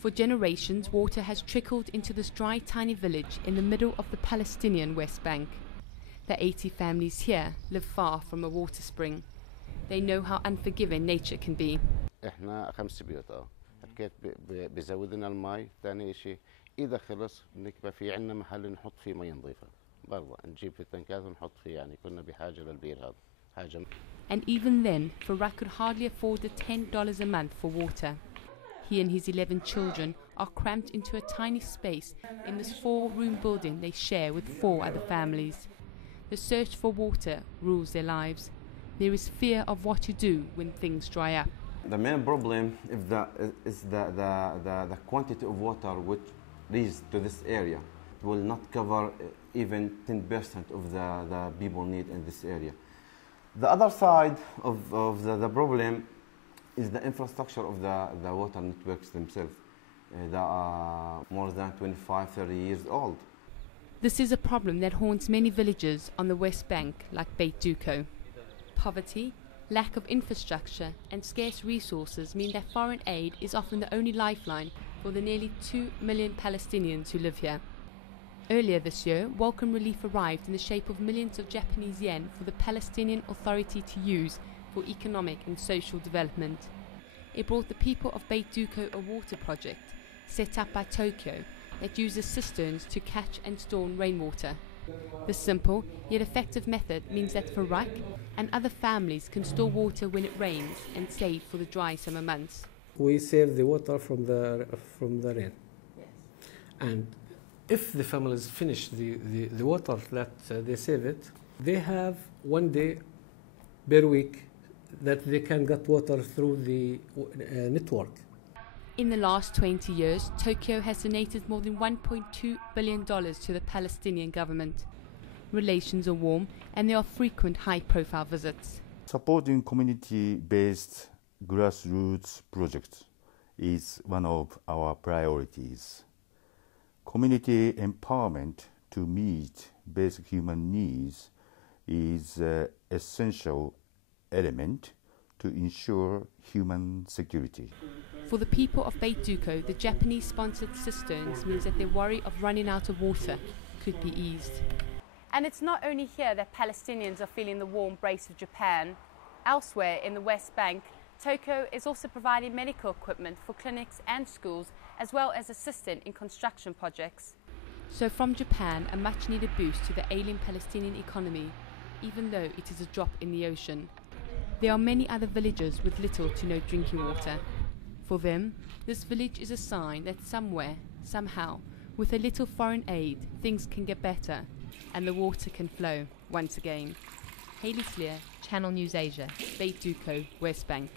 For generations, water has trickled into this dry, tiny village in the middle of the Palestinian West Bank. The 80 families here live far from a water spring. They know how unforgiving nature can be. احنا 5 بيوت حكيت بزودنا المي. ثاني شيء اذا خلص بنكبه في عندنا محل نحط فيه مي نظيفه برضه نجيب في التنكات ونحط فيه يعني كنا بحاجه للبير هذا حاجه. And even then, Farak could hardly afford the $10 a month for water. He and his 11 children are cramped into a tiny space in this 4-room building they share with 4 other families. The search for water rules their lives. There is fear of what to do when things dry up. The main problem is the quantity of water which reaches to this area. It will not cover even 10% of the people need in this area. The other side of the problem is the infrastructure of the water networks themselves. They are more than 25-30 years old. This is a problem that haunts many villages on the West Bank, like Beit Duko. Poverty, lack of infrastructure and scarce resources mean that foreign aid is often the only lifeline for the nearly 2 million Palestinians who live here. Earlier this year, welcome relief arrived in the shape of millions of Japanese yen for the Palestinian Authority to use for economic and social development. It brought the people of Beit Duko a water project set up by Tokyo that uses cisterns to catch and store rainwater. This simple yet effective method means that Farak and other families can store water when it rains and save for the dry summer months. We save the water from the rain. Yes. And if the families finish the water that they save it, they have 1 day per week that they can get water through the network. In the last 20 years, Tokyo has donated more than $1.2 billion to the Palestinian government. Relations are warm and there are frequent high-profile visits. Supporting community-based grassroots projects is one of our priorities. Community empowerment to meet basic human needs is an essential element to ensure human security. For the people of Beit Duko, the Japanese-sponsored cisterns means that their worry of running out of water could be eased. And it's not only here that Palestinians are feeling the warm embrace of Japan. Elsewhere in the West Bank, Tokyo is also providing medical equipment for clinics and schools, as well as assisting in construction projects. So from Japan, a much-needed boost to the ailing Palestinian economy, even though it is a drop in the ocean. There are many other villages with little to no drinking water. For them, this village is a sign that somewhere, somehow, with a little foreign aid, things can get better and the water can flow once again. Hayley, Channel News Asia, Beit Duko, West Bank.